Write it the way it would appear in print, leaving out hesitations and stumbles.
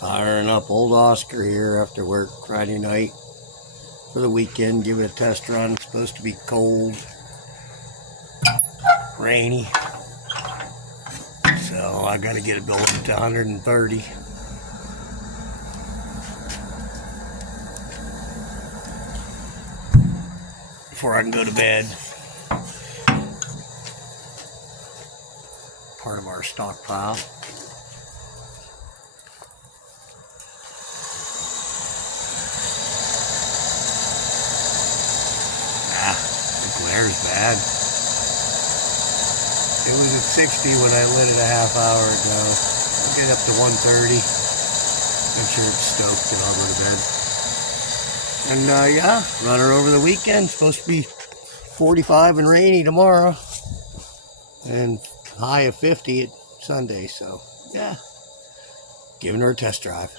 Firing up old Oscar here after work Friday night for the weekend. Give it a test run. It's supposed to be cold, rainy, so I got to get it built to 130. Before I can go to bed. Part of our stockpile. The glare's bad. It was at 60 when I lit it a half hour ago. I'll get up to 130. Make sure it's stoked and I'll go to bed. And yeah, run her over the weekend. Supposed to be 45 and rainy tomorrow. And high of 50 at Sunday. So yeah, giving her a test drive.